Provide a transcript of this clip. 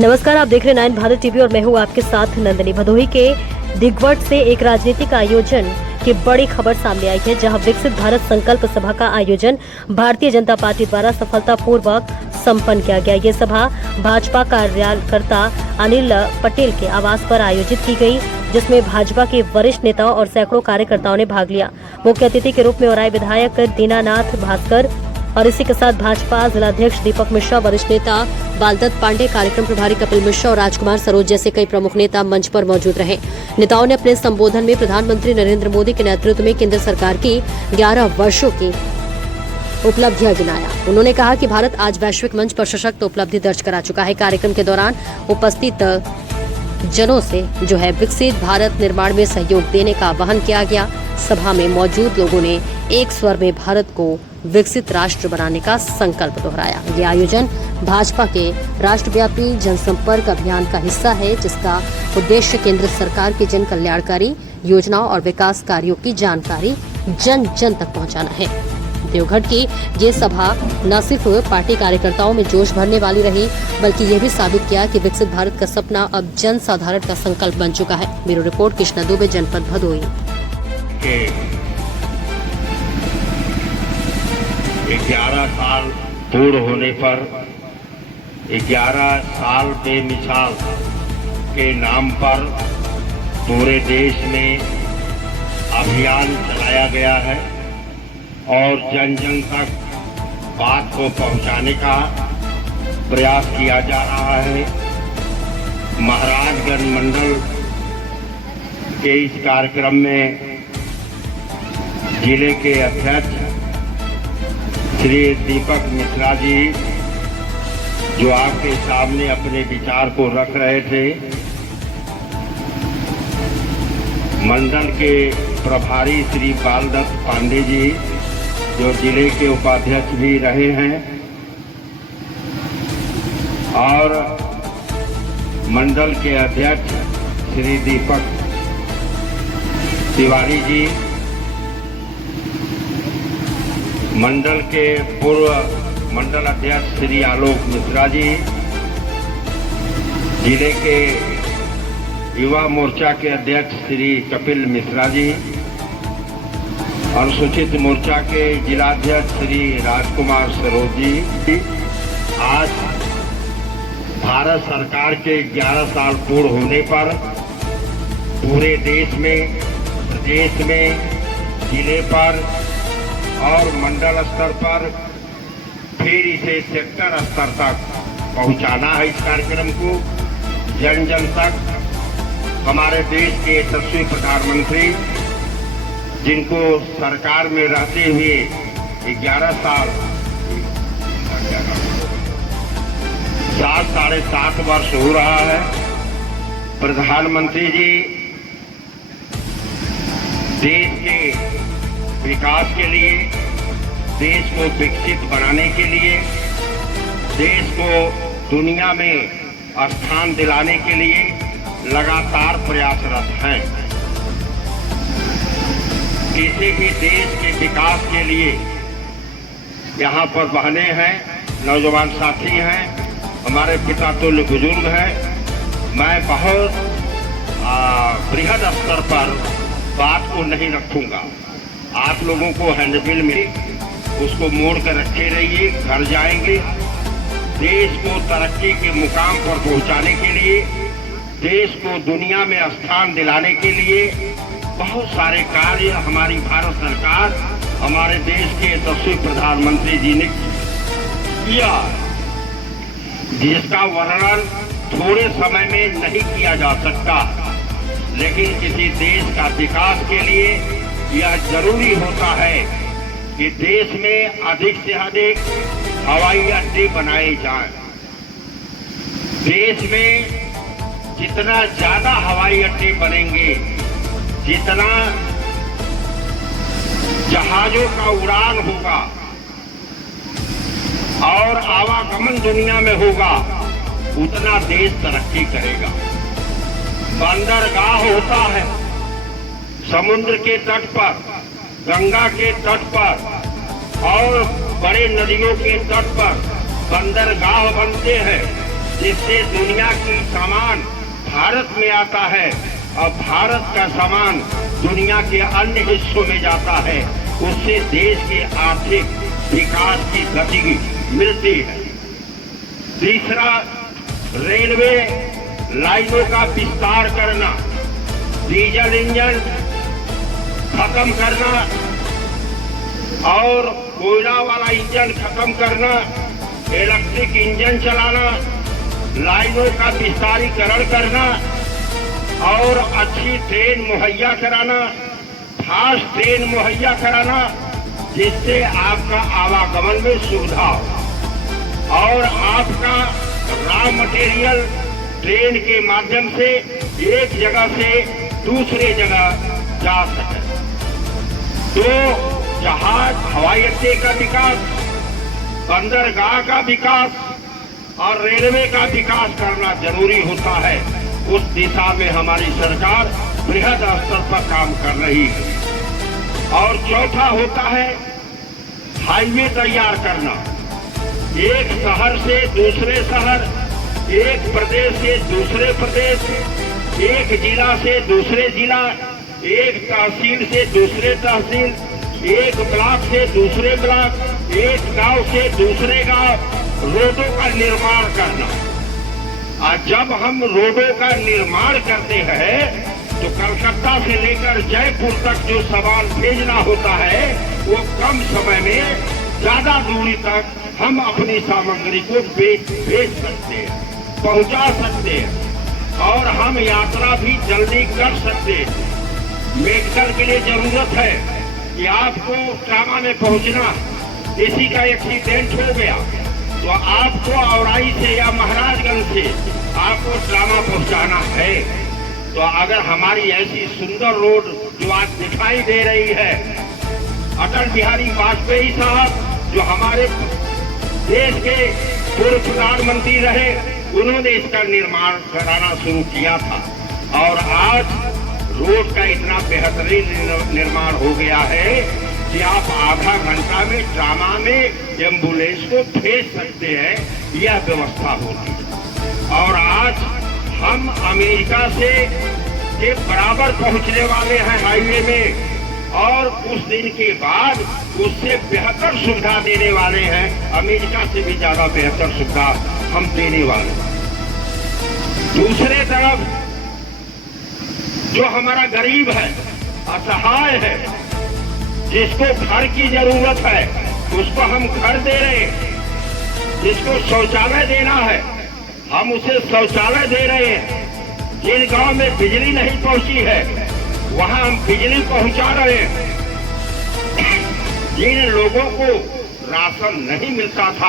नमस्कार, आप देख रहे हैं 9 भारत टीवी और मैं हूं आपके साथ नंदिनी। भदोही के दिग्वट से एक राजनीतिक आयोजन की बड़ी खबर सामने आई है, जहां विकसित भारत संकल्प सभा का आयोजन भारतीय जनता पार्टी द्वारा सफलतापूर्वक संपन्न किया गया। ये सभा भाजपा कार्यकर्ता अनिल पटेल के आवास पर आयोजित की गई, जिसमें भाजपा के वरिष्ठ नेताओं और सैकड़ों कार्यकर्ताओं ने भाग लिया। मुख्य अतिथि के रूप में और आए विधायक दीनानाथ भास्कर और इसी के साथ भाजपा जिलाध्यक्ष दीपक मिश्रा, वरिष्ठ नेता बालदत्त पांडे, कार्यक्रम प्रभारी कपिल मिश्रा और राजकुमार सरोज जैसे कई प्रमुख नेता मंच पर मौजूद रहे। नेताओं ने अपने संबोधन में प्रधानमंत्री नरेंद्र मोदी के नेतृत्व में केंद्र सरकार की 11 वर्षों की उपलब्धियां गिनाया। उन्होंने कहा कि भारत आज वैश्विक मंच पर सशक्त उपलब्धि दर्ज करा चुका है। कार्यक्रम के दौरान उपस्थित जनों से विकसित भारत निर्माण में सहयोग देने का आह्वान किया गया। सभा में मौजूद लोगों ने एक स्वर में भारत को विकसित राष्ट्र बनाने का संकल्प दोहराया। ये आयोजन भाजपा के राष्ट्रव्यापी जनसंपर्क अभियान का हिस्सा है, जिसका उद्देश्य केंद्र सरकार की जन कल्याणकारी योजनाओं और विकास कार्यों की जानकारी जन जन तक पहुंचाना है। देवघर की ये सभा न सिर्फ पार्टी कार्यकर्ताओं में जोश भरने वाली रही, बल्कि ये भी साबित किया कि विकसित भारत का सपना अब जन साधारण का संकल्प बन चुका है। ब्यूरो रिपोर्ट, कृष्णा दुबे, जनपद भदोही। 11 साल पूर्ण होने पर 11 साल बेमिसाल के नाम पर पूरे देश में अभियान चलाया गया है और जन जन तक बात को पहुंचाने का प्रयास किया जा रहा है। महाराजगंज मंडल के इस कार्यक्रम में जिले के अध्यक्ष श्री दीपक मिश्रा जी, जो आपके सामने अपने विचार को रख रहे थे, मंडल के प्रभारी श्री बालदत्त पांडे जी, जो जिले के उपाध्यक्ष भी रहे हैं, और मंडल के अध्यक्ष श्री दीपक तिवारी जी, मंडल के पूर्व मंडल अध्यक्ष श्री आलोक मिश्रा जी, जिले के युवा मोर्चा के अध्यक्ष श्री कपिल मिश्रा जी, अनुसूचित मोर्चा के जिलाध्यक्ष श्री राजकुमार सरोज जी। आज भारत सरकार के 11 साल पूर्ण होने पर पूरे देश में, प्रदेश में, जिले पर और मंडल स्तर पर, फिर इसे सेक्टर स्तर तक पहुंचाना है। इस कार्यक्रम को जन जन तक। हमारे देश के यशस्वी प्रधानमंत्री, जिनको सरकार में रहते हुए 11 साल 7.5 वर्ष हो रहा है, प्रधानमंत्री जी देश के विकास के लिए, देश को विकसित बनाने के लिए, देश को दुनिया में स्थान दिलाने के लिए लगातार प्रयासरत हैं। किसी भी देश के विकास के लिए यहाँ पर बहने हैं, नौजवान साथी हैं, हमारे पिता तुल्य बुजुर्ग हैं। मैं बहुत बृहद स्तर पर बात को नहीं रखूंगा। आप लोगों को हैंडबिल में उसको मोड़ कर रखे रहिए। घर जाएंगे, देश को तरक्की के मुकाम पर पहुंचाने के लिए, देश को दुनिया में स्थान दिलाने के लिए बहुत सारे कार्य हमारी भारत सरकार, हमारे देश के यशस्वी प्रधानमंत्री जी ने किया, जिसका वर्णन थोड़े समय में नहीं किया जा सकता। लेकिन किसी देश का विकास के लिए यह जरूरी होता है कि देश में अधिक से अधिक हवाई अड्डे बनाए जाएं। देश में जितना ज्यादा हवाई अड्डे बनेंगे, जितना जहाजों का उड़ान होगा और आवागमन दुनिया में होगा, उतना देश तरक्की करेगा। बंदरगाह होता है समुद्र के तट पर, गंगा के तट पर और बड़े नदियों के तट पर बंदरगाह बनते हैं। जिससे दुनिया की सामान भारत में आता है और भारत का सामान दुनिया के अन्य हिस्सों में जाता है। उससे देश के आर्थिक विकास की गति मिलती है। तीसरा, रेलवे लाइनों का विस्तार करना, डीजल इंजन खत्म करना और कोयला वाला इंजन खत्म करना, इलेक्ट्रिक इंजन चलाना, लाइनों का विस्तारीकरण करना और अच्छी ट्रेन मुहैया कराना, फास्ट ट्रेन मुहैया कराना, जिससे आपका आवागमन में सुविधा हो और आपका रॉ मटेरियल ट्रेन के माध्यम से एक जगह से दूसरे जगह जा सके। तो जहाज हवाई अड्डे का विकास, बंदरगाह का विकास और रेलवे का विकास करना जरूरी होता है। उस दिशा में हमारी सरकार बृहद स्तर पर काम कर रही है। और चौथा होता है हाईवे तैयार करना। एक शहर से दूसरे शहर, एक प्रदेश से दूसरे प्रदेश, एक जिला से दूसरे जिला, एक तहसील से दूसरे तहसील, एक ब्लॉक से दूसरे ब्लॉक, एक गांव से दूसरे गांव रोडों का निर्माण करना। और जब हम रोडों का निर्माण करते हैं तो कलकत्ता से लेकर जयपुर तक जो सामान भेजना होता है वो कम समय में ज्यादा दूरी तक हम अपनी सामग्री को भेज सकते हैं, पहुंचा सकते हैं और हम यात्रा भी जल्दी कर सकते हैं। मेडिकल के लिए जरूरत है कि आपको ट्रामा में पहुंचना, किसी का एक्सीडेंट हो गया तो आपको औराई से या महाराजगंज से आपको ट्रामा पहुंचाना है। तो अगर हमारी ऐसी सुंदर रोड जो आज दिखाई दे रही है, अटल बिहारी वाजपेयी साहब जो हमारे देश के पूर्व प्रधानमंत्री रहे, उन्होंने इसका निर्माण कराना शुरू किया था और आज रोड का इतना बेहतरीन निर्माण हो गया है कि आप आधा घंटा में ट्रामा में एम्बुलेंस को भेज सकते हैं। यह व्यवस्था होती है और आज हम अमेरिका से के बराबर पहुंचने वाले हैं हाईवे में और कुछ दिन के बाद उससे बेहतर सुविधा देने वाले हैं। अमेरिका से भी ज्यादा बेहतर सुविधा हम देने वाले हैं। दूसरे तरफ जो हमारा गरीब है, असहाय है, जिसको घर की जरूरत है, उसको हम घर दे रहे हैं। जिसको शौचालय देना है, हम उसे शौचालय दे रहे हैं। जिन गांव में बिजली नहीं पहुंची है, वहां हम बिजली पहुंचा रहे हैं। जिन लोगों को राशन नहीं मिलता था,